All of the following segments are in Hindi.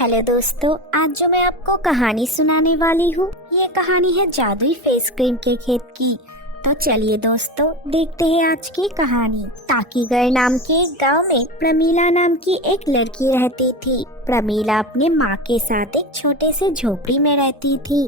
हेलो दोस्तों, आज जो मैं आपको कहानी सुनाने वाली हूँ, ये कहानी है जादुई फेस क्रीम के खेत की। तो चलिए दोस्तों, देखते हैं आज की कहानी। ताकीगढ़ नाम के एक गांव में प्रमीला नाम की एक लड़की रहती थी। प्रमीला अपने माँ के साथ एक छोटे से झोपड़ी में रहती थी।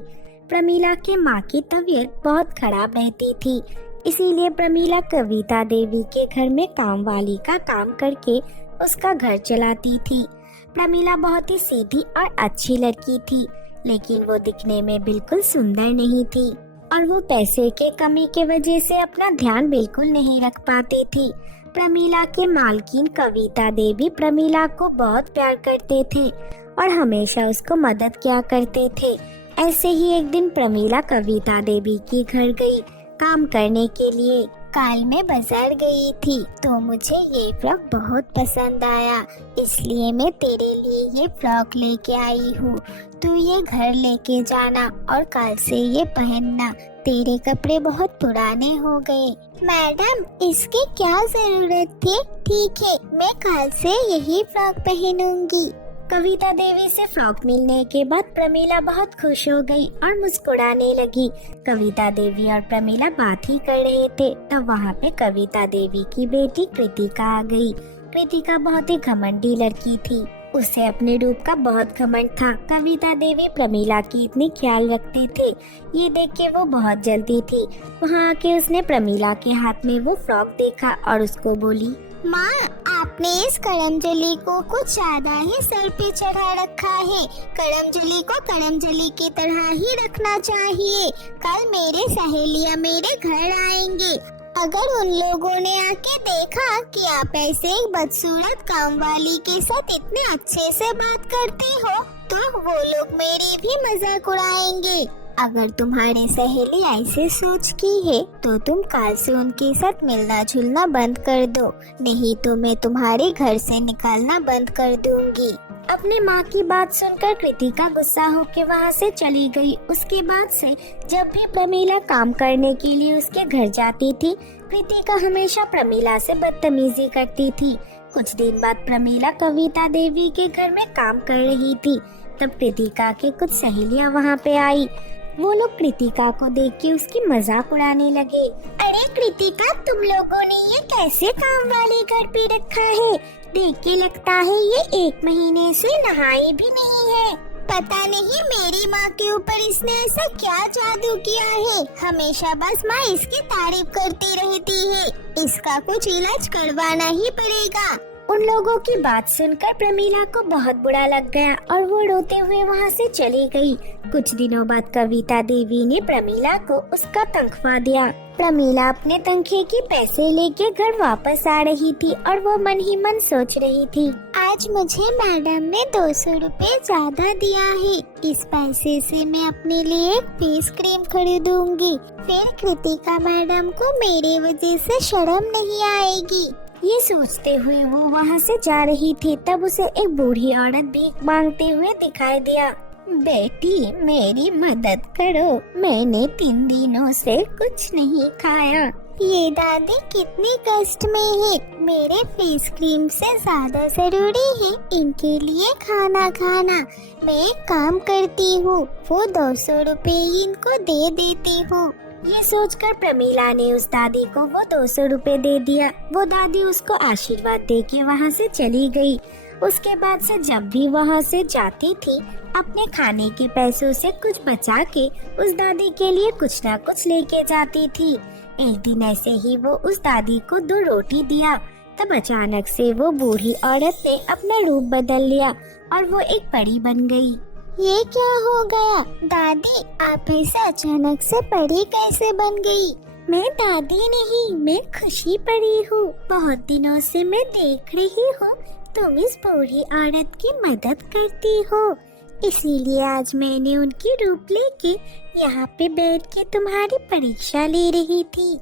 प्रमीला के माँ की तबीयत बहुत खराब रहती थी, इसीलिए प्रमीला कविता देवी के घर में काम वाली का काम करके उसका घर चलाती थी। प्रमीला बहुत ही सीधी और अच्छी लड़की थी, लेकिन वो दिखने में बिल्कुल सुंदर नहीं थी और वो पैसे के कमी के वजह से अपना ध्यान बिल्कुल नहीं रख पाती थी। प्रमीला के मालकिन कविता देवी प्रमीला को बहुत प्यार करते थे और हमेशा उसको मदद किया करते थे। ऐसे ही एक दिन प्रमीला कविता देवी के घर गई काम करने के लिए। कल मैं बाजार गई थी तो मुझे ये फ्रॉक बहुत पसंद आया, इसलिए मैं तेरे लिए ये फ्रॉक लेके आई हूँ। तू ये घर लेके जाना और कल से ये पहनना। तेरे कपड़े बहुत पुराने हो गए। मैडम, इसकी क्या जरूरत थी? ठीक है, मैं कल से यही फ्रॉक पहनूंगी। कविता देवी से फ्रॉक मिलने के बाद प्रमीला बहुत खुश हो गई और मुस्कुराने लगी। कविता देवी और प्रमीला बात ही कर रहे थे, तब वहाँ पे कविता देवी की बेटी कृतिका आ गई। कृतिका बहुत ही घमंडी लड़की थी, उसे अपने रूप का बहुत घमंड था। कविता देवी प्रमीला की इतनी ख्याल रखती थी, ये देख के वो बहुत जलती थी। वहाँ आके उसने प्रमीला के हाथ में वो फ्रॉक देखा और उसको बोली, माँ, आपने इस करमजली को कुछ ज्यादा ही सर पे चढ़ा रखा है। करमजली को करमजली की तरह ही रखना चाहिए। कल मेरे सहेलियाँ मेरे घर आएंगे। अगर उन लोगों ने आके देखा कि आप ऐसे एक बदसूरत काम वाली के साथ इतने अच्छे से बात करती हो, तो वो लोग मेरी भी मजाक उड़ाएंगे। अगर तुम्हारी सहेली ऐसे सोच की है तो तुम कल से उनके साथ मिलना जुलना बंद कर दो, नहीं तो मैं तुम्हारे घर से निकालना बंद कर दूंगी। अपने माँ की बात सुनकर कृतिका गुस्सा होकर वहाँ से चली गई। उसके बाद से जब भी प्रमीला काम करने के लिए उसके घर जाती थी, कृतिका हमेशा प्रमीला से बदतमीजी करती थी। कुछ दिन बाद प्रमीला कविता देवी के घर में काम कर रही थी, तब कृतिका के कुछ सहेलियाँ वहाँ पे आई। वो लोग कृतिका को देख के उसकी मजाक उड़ाने लगे। अरे कृतिका, तुम लोगों ने ये कैसे काम वाले घर पे रखा है? देख के लगता है ये 1 महीने से नहाई भी नहीं है। पता नहीं मेरी माँ के ऊपर इसने ऐसा क्या जादू किया है, हमेशा बस माँ इसकी तारीफ करती रहती है। इसका कुछ इलाज करवाना ही पड़ेगा। उन लोगों की बात सुनकर प्रमीला को बहुत बुरा लग गया और वो रोते हुए वहाँ से चली गई। कुछ दिनों बाद कविता देवी ने प्रमीला को उसका तनख्वाह दिया। प्रमीला अपने तनख्वाह के पैसे लेके घर वापस आ रही थी और वो मन ही मन सोच रही थी, आज मुझे मैडम ने 200 रुपए ज्यादा दिया है। इस पैसे से मैं अपने लिए एक फेस क्रीम खरीदूंगी, फिर कृतिका मैडम को मेरी वजह से शर्म नहीं आएगी। ये सोचते हुए वो वहाँ से जा रही थी, तब उसे एक बूढ़ी औरत भीख मांगते हुए दिखाई दिया। बेटी, मेरी मदद करो, मैंने 3 दिनों से कुछ नहीं खाया। ये दादी कितनी कष्ट में है, मेरे फेस क्रीम से ज्यादा जरूरी है इनके लिए खाना खाना। मैं एक काम करती हूँ, वो 200 रुपए इनको दे देती हूँ। ये सोचकर प्रमीला ने उस दादी को वो 200 रुपए दे दिया। वो दादी उसको आशीर्वाद दे के वहाँ से चली गई। उसके बाद से जब भी वहाँ से जाती थी, अपने खाने के पैसों से कुछ बचा के उस दादी के लिए कुछ ना कुछ लेके जाती थी। एक दिन ऐसे ही वो उस दादी को 2 रोटी दिया, तब अचानक से वो बूढ़ी औरत ने अपना रूप बदल लिया और वो एक परी बन गई। ये क्या हो गया? दादी, आप ऐसे अचानक से परी कैसे बन गई? मैं दादी नहीं, मैं खुशी परी हूँ। बहुत दिनों से मैं देख रही हूँ तुम इस बूढ़ी औरत की मदद करती हो, इसीलिए आज मैंने उनकी रूप लेके यहाँ पे बैठ के तुम्हारी परीक्षा ले रही थी।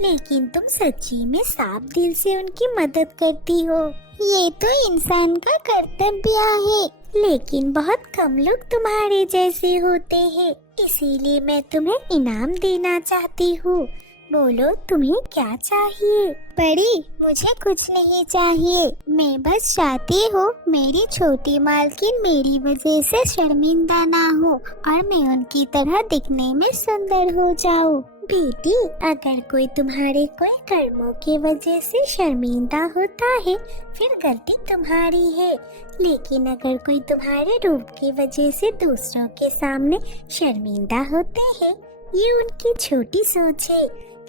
लेकिन तुम सच्ची में साफ दिल से उनकी मदद करती हो। ये तो इंसान का कर्तव्य है, लेकिन बहुत कम लोग तुम्हारे जैसे होते हैं, इसीलिए मैं तुम्हें इनाम देना चाहती हूँ। बोलो तुम्हें क्या चाहिए। परी, मुझे कुछ नहीं चाहिए, मैं बस चाहती हूँ मेरी छोटी मालकिन मेरी वजह से शर्मिंदा ना हो और मैं उनकी तरह दिखने में सुंदर हो जाऊँ। बेटी, अगर कोई तुम्हारे कोई कर्मों की वजह से शर्मिंदा होता है फिर गलती तुम्हारी है, लेकिन अगर कोई तुम्हारे रूप की वजह से दूसरों के सामने शर्मिंदा होते हैं ये उनकी छोटी सोच है।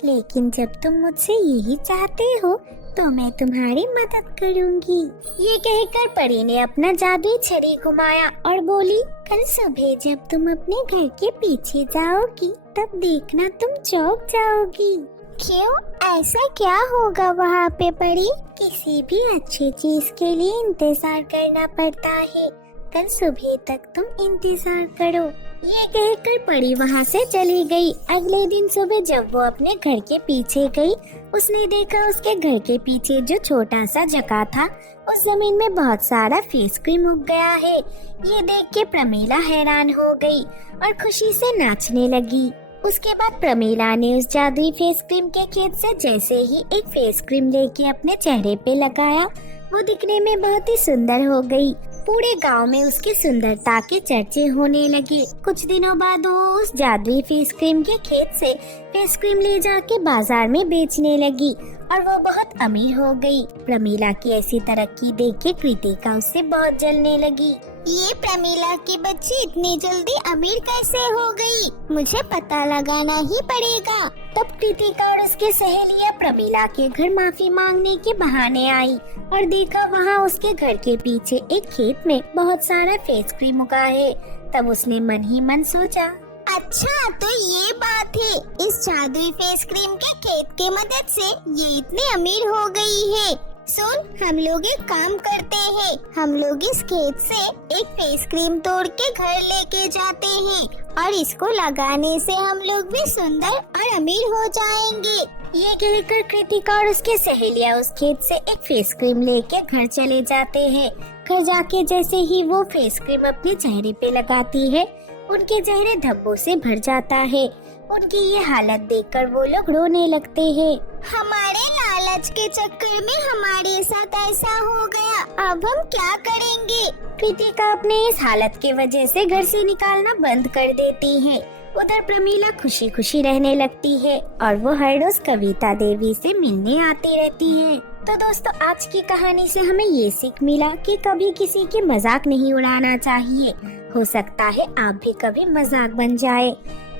लेकिन जब तुम मुझसे यही चाहते हो तो मैं तुम्हारी मदद करूंगी। ये कहकर परी ने अपना जादुई छड़ी घुमाया और बोली, कल सुबह जब तुम अपने घर के पीछे जाओगी तब देखना तुम चौंक जाओगी। क्यों, ऐसा क्या होगा वहाँ पे परी? किसी भी अच्छी चीज के लिए इंतजार करना पड़ता है, कल सुबह तक तुम इंतजार करो। ये कहकर परी वहाँ से चली गई। अगले दिन सुबह जब वो अपने घर के पीछे गई उसने देखा उसके घर के पीछे जो छोटा सा जगह था उस जमीन में बहुत सारा फेस क्रीम उग गया है। ये देख के प्रमीला हैरान हो गई और खुशी से नाचने लगी। उसके बाद प्रमीला ने उस जादुई फेस क्रीम के खेत से जैसे ही एक फेस क्रीम लेके अपने चेहरे पे लगाया वो दिखने में बहुत ही सुंदर हो गई। पूरे गांव में उसकी सुंदरता के चर्चे होने लगे। कुछ दिनों बाद वो उस जादुई फेस क्रीम के खेत से फेस क्रीम ले जाके बाजार में बेचने लगी और वो बहुत अमीर हो गई। प्रमीला की ऐसी तरक्की देख के कृतिका उससे बहुत जलने लगी। ये प्रमीला की बच्ची इतनी जल्दी अमीर कैसे हो गई? मुझे पता लगाना ही पड़ेगा। तब कृतिका और उसके सहेलियां प्रमीला के घर माफी मांगने के बहाने आई और देखा वहाँ उसके घर के पीछे एक खेत में बहुत सारा फेस क्रीम उगा है। तब उसने मन ही मन सोचा, अच्छा तो ये बात है, इस जादुई फेस क्रीम के खेत की मदद से ये इतनी अमीर हो गई है। सुन, हम लोग एक काम करते हैं, हम लोग इस खेत से एक फेस क्रीम तोड़ के घर लेके जाते हैं और इसको लगाने से हम लोग भी सुंदर और अमीर हो जाएंगे। ये कहकर कृतिका और उसके सहेलियां उस खेत से एक फेस क्रीम लेके घर चले जाते हैं। घर जाके जैसे ही वो फेस क्रीम अपने चेहरे पे लगाती है उनके चेहरे धब्बों से भर जाता है। उनकी ये हालत देखकर वो लोग रोने लगते हैं। हमारे लालच के चक्कर में हमारे साथ ऐसा हो गया, अब हम क्या करेंगे? कृतिका अपने इस हालत की वजह से घर से निकालना बंद कर देती है। उधर प्रमीला खुशी खुशी रहने लगती है और वो हर रोज कविता देवी से मिलने आती रहती है। तो दोस्तों, आज की कहानी से हमें ये सीख मिला कि कभी किसी की मजाक नहीं उड़ाना चाहिए, हो सकता है आप भी कभी मजाक बन जाए।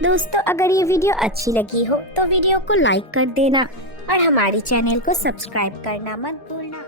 दोस्तों, अगर ये वीडियो अच्छी लगी हो तो वीडियो को लाइक कर देना और हमारे चैनल को सब्सक्राइब करना मत भूलना।